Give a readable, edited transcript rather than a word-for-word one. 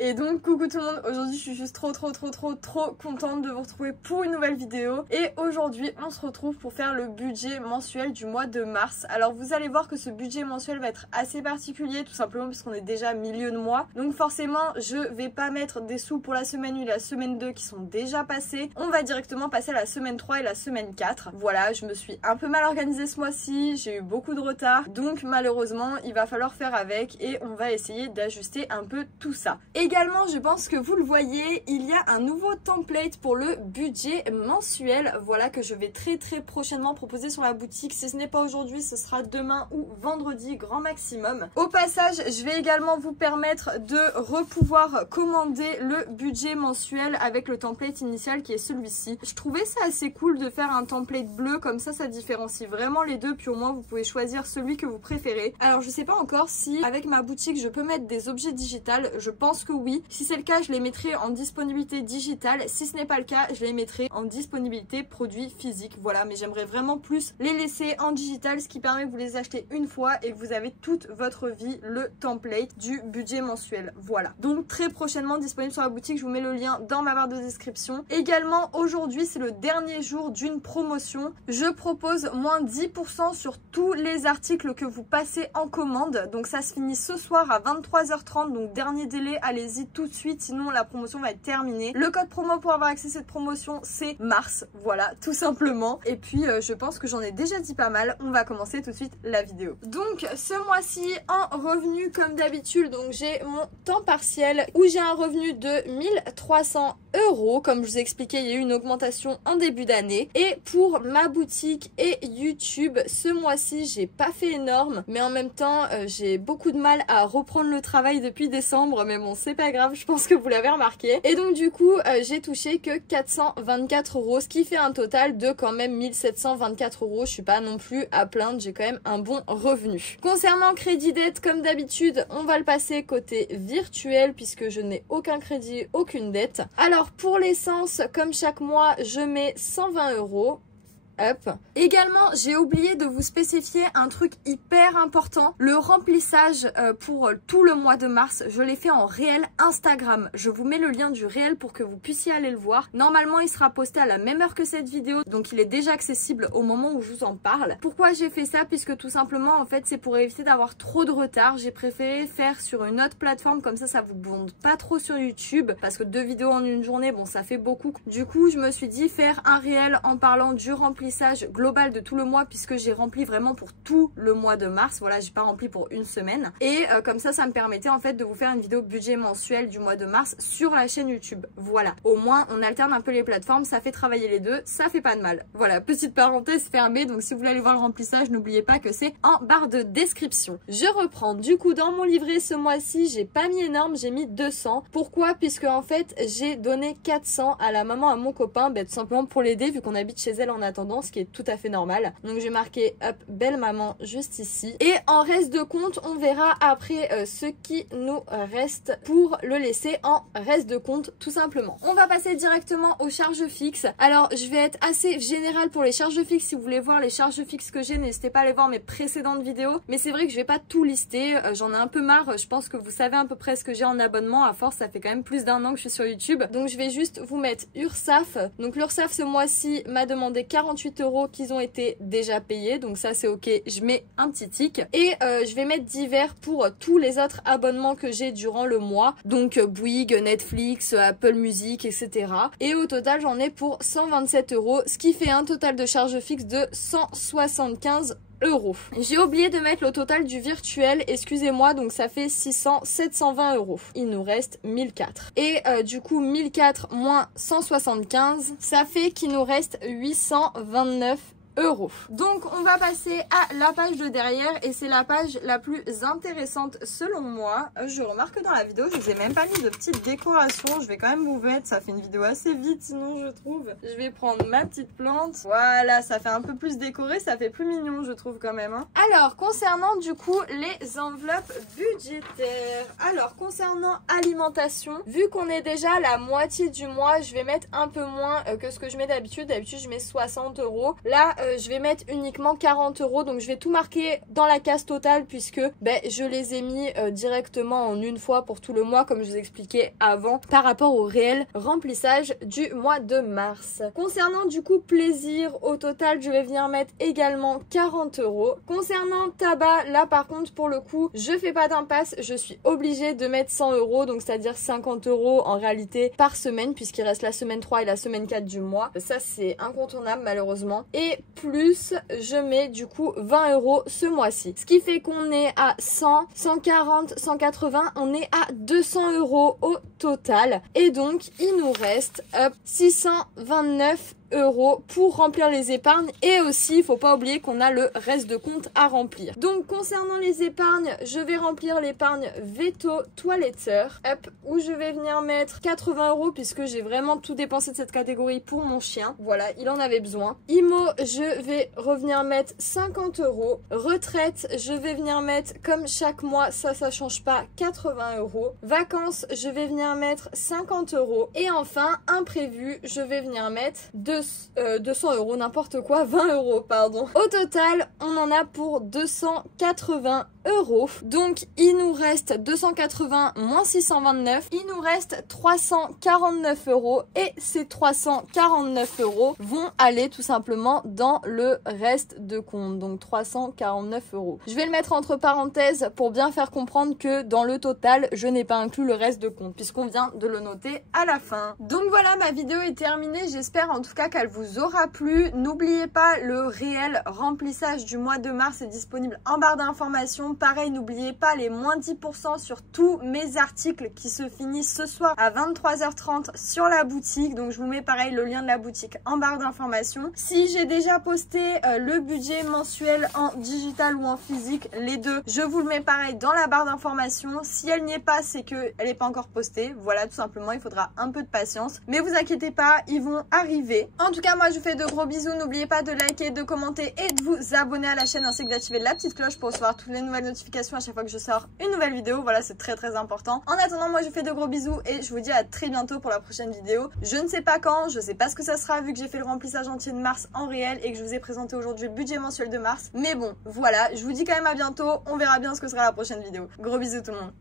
Et donc coucou tout le monde, aujourd'hui je suis juste trop contente de vous retrouver pour une nouvelle vidéo. Et aujourd'hui on se retrouve pour faire le budget mensuel du mois de mars. Alors vous allez voir que ce budget mensuel va être assez particulier, tout simplement parce qu'on est déjà milieu de mois. Donc forcément je vais pas mettre des sous pour la semaine 1 et la semaine 2 qui sont déjà passés. On va directement passer à la semaine 3 et la semaine 4. Voilà, je me suis un peu mal organisée ce mois-ci, j'ai eu beaucoup de retard. Donc malheureusement il va falloir faire avec et on va essayer d'ajuster un peu tout ça. Également, je pense que vous le voyez, il y a un nouveau template pour le budget mensuel. Voilà, que je vais très prochainement proposer sur la boutique. Si ce n'est pas aujourd'hui, ce sera demain ou vendredi grand maximum. Au passage, je vais également vous permettre de pouvoir commander le budget mensuel avec le template initial qui est celui-ci. Je trouvais ça assez cool de faire un template bleu, comme ça différencie vraiment les deux, puis au moins vous pouvez choisir celui que vous préférez. Alors je sais pas encore si avec ma boutique je peux mettre des objets digitales, je pense que oui. Si c'est le cas, je les mettrai en disponibilité digitale. Si ce n'est pas le cas, je les mettrai en disponibilité produits physiques. Voilà, mais j'aimerais vraiment plus les laisser en digital, ce qui permet que vous les achetez une fois et que vous avez toute votre vie le template du budget mensuel. Voilà. Donc très prochainement disponible sur la boutique, je vous mets le lien dans ma barre de description. Également, aujourd'hui, c'est le dernier jour d'une promotion. Je propose moins 10% sur tous les articles que vous passez en commande. Donc ça se finit ce soir à 23h30, donc dernier délai, allez-y tout de suite, sinon la promotion va être terminée. Le code promo pour avoir accès à cette promotion, c'est mars, voilà, tout simplement. Et puis je pense que j'en ai déjà dit pas mal, on va commencer tout de suite la vidéo. Donc ce mois-ci, en revenu comme d'habitude, donc j'ai mon temps partiel où j'ai un revenu de 1300 €. Comme je vous ai expliqué, il y a eu une augmentation en début d'année. Et pour ma boutique et YouTube, ce mois-ci, j'ai pas fait énorme, mais en même temps, j'ai beaucoup de mal à reprendre le travail depuis décembre, mais bon, c'est pas grave, je pense que vous l'avez remarqué. Et donc du coup, j'ai touché que 424 €, ce qui fait un total de quand même 1724 €. Je suis pas non plus à plaindre, j'ai quand même un bon revenu. Concernant crédit dette, comme d'habitude, on va le passer côté virtuel puisque je n'ai aucun crédit, aucune dette. Alors pour l'essence, comme chaque mois, je mets 120 €. Up. Également, j'ai oublié de vous spécifier un truc hyper important. Le remplissage pour tout le mois de mars, je l'ai fait en réel Instagram. Je vous mets le lien du réel pour que vous puissiez aller le voir. Normalement, il sera posté à la même heure que cette vidéo, donc il est déjà accessible au moment où je vous en parle. Pourquoi j'ai fait ça? Puisque tout simplement, en fait, c'est pour éviter d'avoir trop de retard. J'ai préféré faire sur une autre plateforme, comme ça vous bonde pas trop sur YouTube, parce que 2 vidéos en une journée, bon, ça fait beaucoup. Du coup, je me suis dit faire un réel en parlant du remplissage global de tout le mois, puisque j'ai rempli vraiment pour tout le mois de mars. Voilà, j'ai pas rempli pour une semaine. Et comme ça me permettait en fait de vous faire une vidéo budget mensuel du mois de mars sur la chaîne YouTube. Voilà, au moins on alterne un peu les plateformes, ça fait travailler les deux, ça fait pas de mal. Voilà, petite parenthèse fermée. Donc si vous voulez aller voir le remplissage, n'oubliez pas que c'est en barre de description. Je reprends du coup dans mon livret ce mois-ci, j'ai pas mis énorme, j'ai mis 200. Pourquoi? Puisque en fait j'ai donné 400 à la maman, à mon copain, tout simplement pour l'aider vu qu'on habite chez elle en attendant, ce qui est tout à fait normal. Donc j'ai marqué hop, belle maman juste ici. Et en reste de compte, on verra après ce qui nous reste pour le laisser en reste de compte tout simplement. On va passer directement aux charges fixes. Alors je vais être assez générale pour les charges fixes. Si vous voulez voir les charges fixes que j'ai, n'hésitez pas à aller voir mes précédentes vidéos. Mais c'est vrai que je vais pas tout lister, j'en ai un peu marre. Je pense que vous savez à peu près ce que j'ai en abonnement. À force, ça fait quand même plus d'1 an que je suis sur YouTube. Donc je vais juste vous mettre URSSAF. Donc l'URSSAF ce mois-ci m'a demandé 48 € qu'ils ont été déjà payés, donc ça c'est ok, je mets un petit tic. Et je vais mettre divers pour tous les autres abonnements que j'ai durant le mois, donc Bouygues, Netflix, Apple Music, etc. Et au total j'en ai pour 127 €, ce qui fait un total de charge fixe de 175 €. J'ai oublié de mettre le total du virtuel, excusez-moi, donc ça fait 720 €. Il nous reste 1004. Et du coup 1004 moins 175, ça fait qu'il nous reste 829 €. Donc on va passer à la page de derrière et c'est la page la plus intéressante selon moi. Je remarque que dans la vidéo je vous ai même pas mis de petites décorations. Je vais quand même vous mettre, ça fait une vidéo assez vite sinon je trouve. Je vais prendre ma petite plante. Voilà, ça fait un peu plus décoré, ça fait plus mignon je trouve quand même. Alors concernant du coup les enveloppes budgétaires. Alors concernant alimentation, vu qu'on est déjà à la moitié du mois, je vais mettre un peu moins que ce que je mets d'habitude. D'habitude je mets 60 €. Là je vais mettre uniquement 40 €. Donc je vais tout marquer dans la case totale puisque je les ai mis directement en une fois pour tout le mois comme je vous expliquais avant par rapport au réel remplissage du mois de mars. Concernant du coup plaisir, au total je vais venir mettre également 40 €. Concernant tabac, là par contre pour le coup je fais pas d'impasse, je suis obligée de mettre 100 €, donc c'est-à-dire 50 € en réalité par semaine puisqu'il reste la semaine 3 et la semaine 4 du mois. Ça c'est incontournable malheureusement. Et plus je mets du coup 20 € ce mois-ci. Ce qui fait qu'on est à 100, 140, 180, on est à 200 € au total. Et donc il nous reste 629 € pour remplir les épargnes et aussi il faut pas oublier qu'on a le reste de compte à remplir. Donc concernant les épargnes, je vais remplir l'épargne Veto Toiletteur où je vais venir mettre 80 € puisque j'ai vraiment tout dépensé de cette catégorie pour mon chien. Voilà, il en avait besoin. IMO, je vais revenir mettre 50 €. Retraite, je vais venir mettre comme chaque mois, ça change pas, 80 €. Vacances, je vais venir mettre 50 €. Et enfin, imprévu, je vais venir mettre 200 €, n'importe quoi, 20 € pardon. Au total, on en a pour 280 €. Donc il nous reste 280 moins 629, il nous reste 349 € et ces 349 € vont aller tout simplement dans le reste de compte, donc 349 €. Je vais le mettre entre parenthèses pour bien faire comprendre que dans le total, je n'ai pas inclus le reste de compte puisqu'on vient de le noter à la fin. Donc voilà, ma vidéo est terminée, j'espère en tout cas qu'elle vous aura plu. N'oubliez pas, le réel remplissage du mois de mars est disponible en barre d'informations. Pareil, n'oubliez pas les moins 10% sur tous mes articles qui se finissent ce soir à 23h30 sur la boutique. Donc je vous mets pareil le lien de la boutique en barre d'informations. Si j'ai déjà posté le budget mensuel en digital ou en physique, les deux, je vous le mets pareil dans la barre d'informations. Si elle n'y est pas, c'est qu'elle n'est pas encore postée. Voilà, tout simplement, il faudra un peu de patience. Mais vous inquiétez pas, ils vont arriver. En tout cas, moi je vous fais de gros bisous. N'oubliez pas de liker, de commenter et de vous abonner à la chaîne ainsi que d'activer la petite cloche pour recevoir toutes les nouvelles notifications à chaque fois que je sors une nouvelle vidéo. Voilà, c'est très important. En attendant, moi je vous fais de gros bisous et je vous dis à très bientôt pour la prochaine vidéo. Je ne sais pas quand, je sais pas ce que ça sera vu que j'ai fait le remplissage entier de mars en réel et que je vous ai présenté aujourd'hui le budget mensuel de mars. Mais bon, voilà, je vous dis quand même à bientôt. On verra bien ce que sera la prochaine vidéo. Gros bisous tout le monde.